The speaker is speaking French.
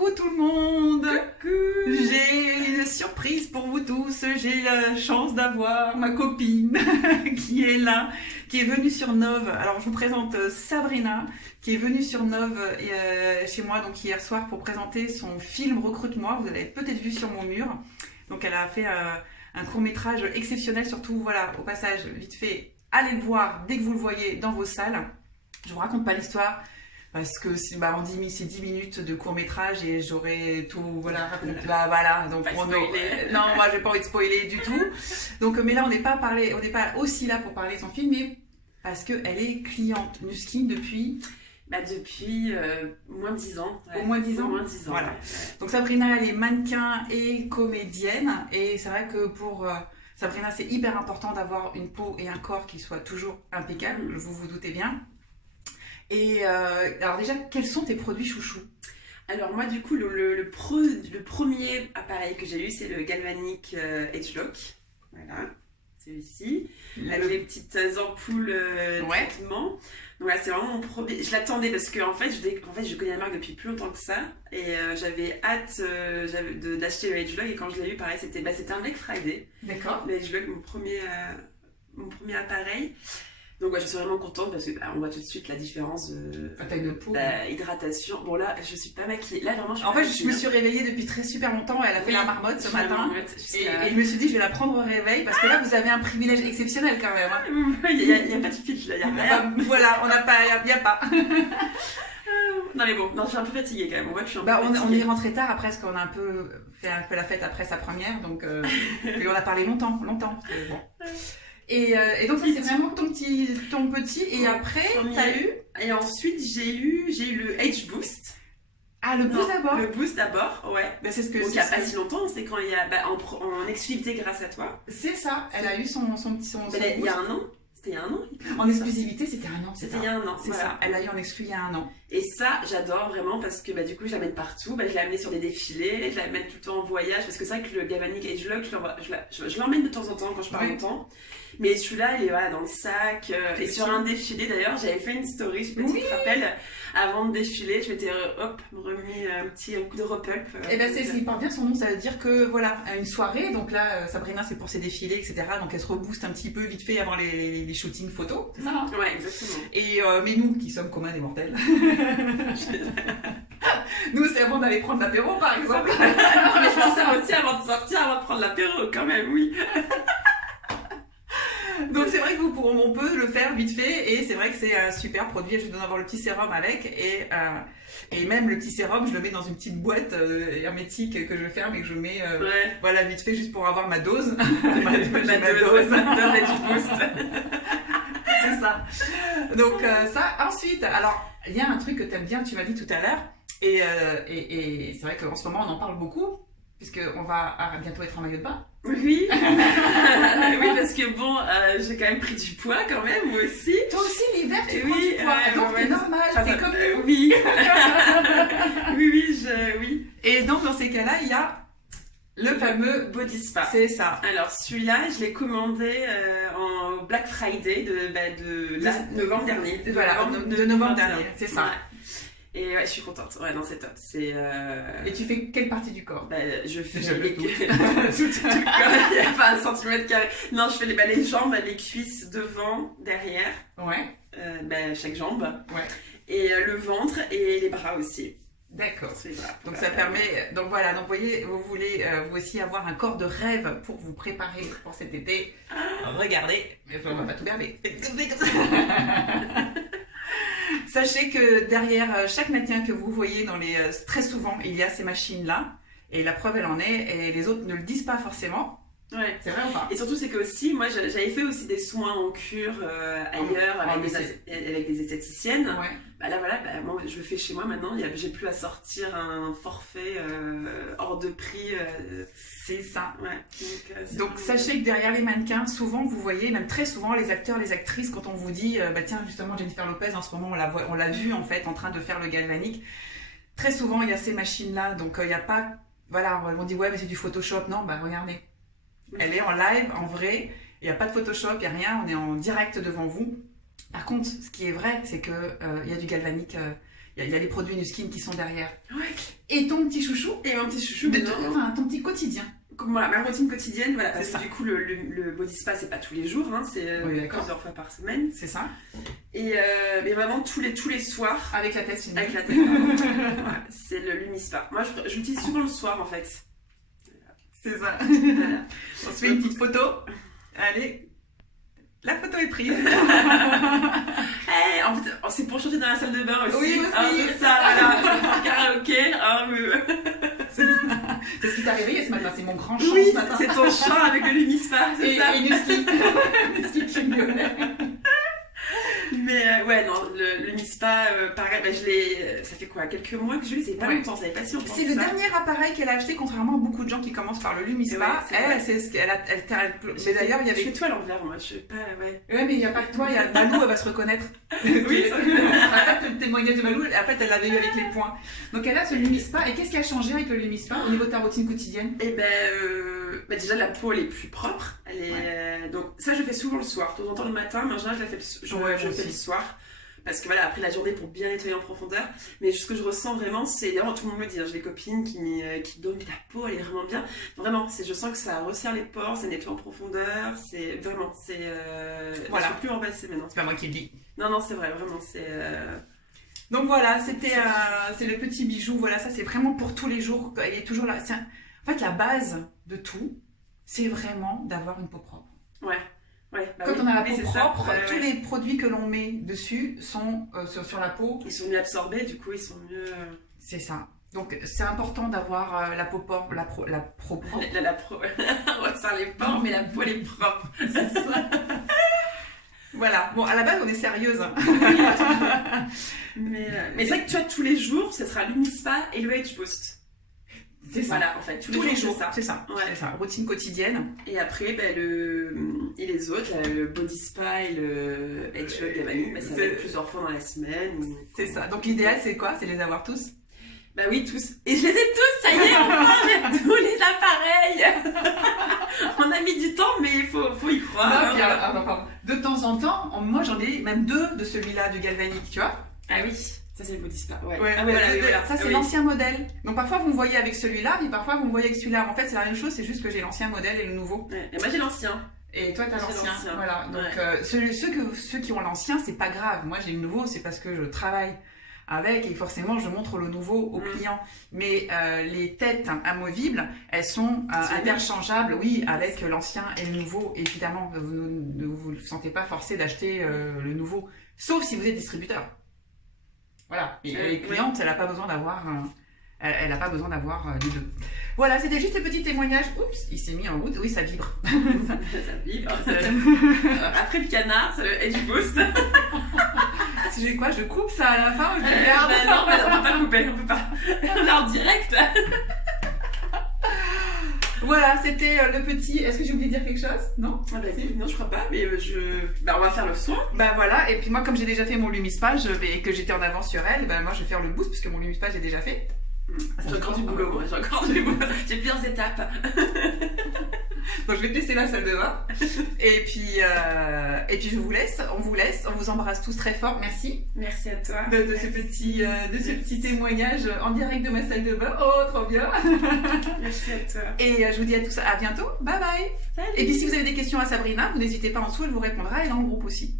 Coucou tout le monde. Coucou. J'ai une surprise pour vous tous. J'ai la chance d'avoir ma copine qui est là, qui est venue sur Nove. Alors je vous présente Sabrina, qui est venue sur Nove chez moi donc hier soir pour présenter son film Recrute-moi. Vous l'avez peut-être vu sur mon mur. Donc elle a fait un court-métrage exceptionnel, surtout voilà, au passage, vite fait, allez le voir dès que vous le voyez dans vos salles. Je vous raconte pas l'histoire. Parce que c'est 10 minutes de court-métrage et j'aurais tout, voilà, raconté. Bah, voilà, donc non, moi j'ai pas envie de spoiler du tout. Donc, mais là, on n'est pas aussi là pour parler de son film, mais parce qu'elle est cliente Nuskin depuis. Depuis moins de 10 ans. Ouais. Au moins 10 ans. Au moins 10 ans. Voilà. Ouais. Donc Sabrina, elle est mannequin et comédienne. Et c'est vrai que pour Sabrina, c'est hyper important d'avoir une peau et un corps qui soient toujours impeccables. Vous vous doutez bien. Et alors déjà, quels sont tes produits chouchous? Alors moi du coup, le premier appareil que j'ai eu, c'est le Galvanic Edgelock. Voilà, celui-ci. Avec les petites ampoules de traitement. Donc voilà, c'est vraiment mon premier. Je l'attendais parce que en fait, je connais la marque depuis plus longtemps que ça. Et j'avais hâte d'acheter le Edgelock. Et quand je l'ai eu, pareil, c'était un Black Friday. D'accord. Le Edgelock, mon premier appareil. Donc ouais, je suis vraiment contente parce que on voit tout de suite la différence de taille de peau, hydratation. Bon là, je suis pas maquillée. Là vraiment, je me suis réveillée depuis très super longtemps. Elle a fait la marmotte ce matin. Et je me suis dit, je vais la prendre au réveil parce que là, vous avez un privilège exceptionnel quand même. Hein. Il y a pas de filtre là, il y a rien. Voilà, il y a pas. Non mais bon, je suis un peu fatiguée quand même. On voit que je suis un peu fatiguée. On est rentré tard après parce qu'on a fait un peu la fête après sa première, donc et on a parlé longtemps. Bon. Et donc ça c'est vraiment ton petit et après t'as eu. Et ensuite j'ai eu le Age Boost. Ah, le Boost d'abord. Le Boost d'abord, ouais. C'est ce que. Donc il n'y a pas si longtemps, c'est quand il y a en exclusivité grâce à toi. C'est ça. Elle a eu son petit il y a un an. C'était il y a un an. En exclusivité, c'était un an. C'était il y a un an. C'est ça. Elle a eu en exclu il y a un an. Et ça, j'adore vraiment parce que du coup, je l'amène partout. Je l'ai amenée sur des défilés, je l'amène tout le temps en voyage parce que c'est vrai que le Galvanic Edgelock, je l'emmène de temps en temps quand je pars longtemps. Mais celui-là, il est dans le sac. Et sur un défilé d'ailleurs, j'avais fait une story, je sais pas si tu te rappelles, avant de défiler, je m'étais remis un coup de repulp. Et il porte bien son nom, ça veut dire que voilà, une soirée, donc là, Sabrina, c'est pour ses défilés, etc. Donc elle se rebooste un petit peu vite fait avant les shootings photos. C'est ça, hein? Ouais, exactement. Et mais nous, qui sommes communs des mortels, nous, c'est avant d'aller prendre l'apéro, par exemple. Mais je pensais aussi avant de sortir, avant de prendre l'apéro, quand même, oui. Donc c'est vrai que on peut le faire vite fait et c'est vrai que c'est un super produit. Je vais donner avoir le petit sérum avec et même le petit sérum, je le mets dans une petite boîte hermétique que je ferme et que je mets voilà vite fait juste pour avoir ma dose. ma dose Edge Boost. C'est ça. Donc ça. Ensuite, alors il y a un truc que t'aimes bien, tu m'as dit tout à l'heure et c'est vrai qu'en ce moment on en parle beaucoup puisqu'on va bientôt être en maillot de bain. Oui. Oui, parce que bon, j'ai quand même pris du poids quand même, moi aussi. Toi aussi, l'hiver, tu prends du poids. Donc, c'est normal, t'es comme nous. Oui. oui. Et donc, dans ces cas-là, il y a le fameux Body Spa. C'est ça. Alors, celui-là, je l'ai commandé en Black Friday de novembre dernier. Voilà, de novembre dernier, c'est ça. Ouais. Et ouais, je suis contente. Ouais, non, c'est top. Et tu fais quelle partie du corps? Je fais tout le corps. Il n'y a pas un centimètre carré. Non, je fais les jambes, les cuisses devant, derrière. Ouais. Chaque jambe. Ouais. Et le ventre et les bras aussi. D'accord. Donc ça permet. Donc voilà. Donc vous voyez, vous voulez vous aussi avoir un corps de rêve pour vous préparer pour cet été. Regardez. On va pas tout berber. Sachez que derrière chaque mannequin que vous voyez très souvent, il y a ces machines-là. Et la preuve, elle en est. Et les autres ne le disent pas forcément. Ouais. C'est vrai ou pas? Et surtout, c'est que aussi, moi, j'avais fait aussi des soins en cure ailleurs avec des esthéticiennes. Ouais. Là, voilà, moi, je le fais chez moi maintenant. J'ai plus à sortir un forfait hors de prix. C'est ça. Ouais. Donc sachez que derrière les mannequins, souvent, vous voyez, même très souvent, les acteurs, les actrices, quand on vous dit, tiens, justement, Jennifer Lopez, en ce moment, on l'a vue, en fait, en train de faire le galvanique. Très souvent, il y a ces machines-là. Donc, il n'y a pas... Voilà, on dit, ouais, mais c'est du Photoshop. Non, regardez. Elle est en live, en vrai, il n'y a pas de Photoshop, il n'y a rien, on est en direct devant vous. Par contre, ce qui est vrai, c'est qu'il y a du galvanique il y a les produits Nuskin qui sont derrière. Ouais. Et ton petit chouchou. Et mon petit chouchou. Enfin, ton petit quotidien. Voilà, ma routine quotidienne, voilà. C'est ça. Du coup, le body spa, c'est pas tous les jours, hein, c'est plusieurs fois par semaine. C'est ça. Et mais vraiment tous les soirs. Avec la tête. Avec la tête. Voilà, c'est le Lumispa. Moi, je l'utilise souvent le soir, en fait. C'est ça. Voilà. On se fait une petite photo. Allez. La photo est prise. Hey, en fait, c'est pour chanter dans la salle de bain aussi. Oui, aussi. Ah, c'est ça, voilà. C'est pour karaoké. C'est ça. C'est ce qui t'a réveillé ce matin. C'est mon grand chant ce matin. C'est ton chant avec le Lumispa, c'est ça. Et Nuskin. Nuskin qui miaulait. Mais ouais, non, le Lumispa, pareil, bah, ça fait quoi, quelques mois que je l'ai, c'est pas longtemps, ça fait pas si longtemps. C'est le dernier appareil qu'elle a acheté, contrairement à beaucoup de gens qui commencent par le Lumispa. Ouais, c'est ce qu'elle a. Mais d'ailleurs, il y avait. Je fais tout à l'envers, moi, je sais pas, ouais. Ouais, mais il n'y a pas que toi, il y a Malou, elle va se reconnaître. Oui, ça. Le témoignage de Malou, en fait, elle l'avait eu avec les points. Donc elle a ce Lumispa. Et qu'est-ce qui a changé avec le Lumispa au niveau de ta routine quotidienne? Eh ben, déjà, la peau, elle est plus propre. Donc, ça, je fais souvent le soir. De temps en temps, le matin, mais en général, je la fais le soir. Parce que voilà, après la journée, pour bien nettoyer en profondeur. Mais ce que je ressens vraiment, c'est. D'ailleurs, tout le monde me dit, hein, j'ai des copines qui donnent ta peau, elle est vraiment bien. Vraiment, je sens que ça resserre les pores, ça nettoie en profondeur. C'est vraiment. Voilà. Je suis plus embêtée maintenant. C'est pas moi qui le dis. Non, c'est vrai, vraiment. Donc voilà, c'est le petit bijou. Voilà, ça, c'est vraiment pour tous les jours. Il est toujours là. En fait, la base de tout, c'est vraiment d'avoir une peau propre. Ouais. Quand on a la peau propre, tous les produits que l'on met dessus sont sur la peau. Ils sont mieux absorbés, du coup, ils sont mieux. C'est ça. Donc, c'est important d'avoir la peau propre, la peau propre. On ressent les pores, mais la peau, elle est propre. C'est ça. Voilà. Bon, à la base, on est sérieuse. Mais c'est vrai que tu vois, tous les jours, ce sera Lumispa et le Age Boost. C'est ça. Voilà, en fait, tous les jours, c'est ça. Ouais. C'est ça, routine quotidienne. Et après, et les autres, le Body Spa et le Edge Lock Galvanic, ça va être plusieurs fois dans la semaine. C'est ça. Donc l'idéal, c'est quoi? C'est les avoir tous? Bah oui, tous. Et je les ai tous, ça y est, enfin, j'ai tous les appareils. On a mis du temps, mais il faut y croire. Non, de temps en temps, moi j'en ai même 2 de celui-là, du Galvanic, tu vois? Ah oui. Ça, c'est le Body Spa. Ouais. Voilà. Ça, c'est l'ancien modèle. Donc, parfois, vous me voyez avec celui-là, mais parfois, vous me voyez avec celui-là. En fait, c'est la même chose, c'est juste que j'ai l'ancien modèle et le nouveau. Ouais. Et moi, j'ai l'ancien. Et toi, t'as l'ancien. Voilà. Donc, ceux qui ont l'ancien, c'est pas grave. Moi, j'ai le nouveau, c'est parce que je travaille avec et forcément, je montre le nouveau aux clients. Mais les têtes amovibles, elles sont interchangeables, oui, avec l'ancien et le nouveau. Et évidemment, vous ne vous sentez pas forcé d'acheter le nouveau, sauf si vous êtes distributeur. Voilà, et les clientes, elle n'a pas besoin d'avoir les deux. Voilà, c'était juste un petit témoignage. Oups, il s'est mis en route. Oui, ça vibre. Ça vibre. Après le canard, c'est le Edge Boost. Si j'ai quoi, je coupe ça à la fin ou je le garde? Non, on peut pas couper, on peut pas. On est en direct. Voilà, c'était le petit... Est-ce que j'ai oublié de dire quelque chose? Non? Non, je crois pas, mais on va faire le soin. Bah voilà, et puis moi, comme j'ai déjà fait mon Lumispa et que j'étais en avance sur elle, moi je vais faire le boost puisque mon Lumispa j'ai déjà fait. J'ai encore du boulot, moi, j'ai plusieurs étapes. Donc je vais te laisser la salle de bain. Et puis je vous laisse, on vous embrasse tous très fort. Merci. Merci à toi. De ce petit témoignage en direct de ma salle de bain. Oh, trop bien. Merci à toi. Et je vous dis à tous à bientôt. Bye bye. Salut. Et puis si vous avez des questions à Sabrina, vous n'hésitez pas en dessous, elle vous répondra. Elle est dans le groupe aussi.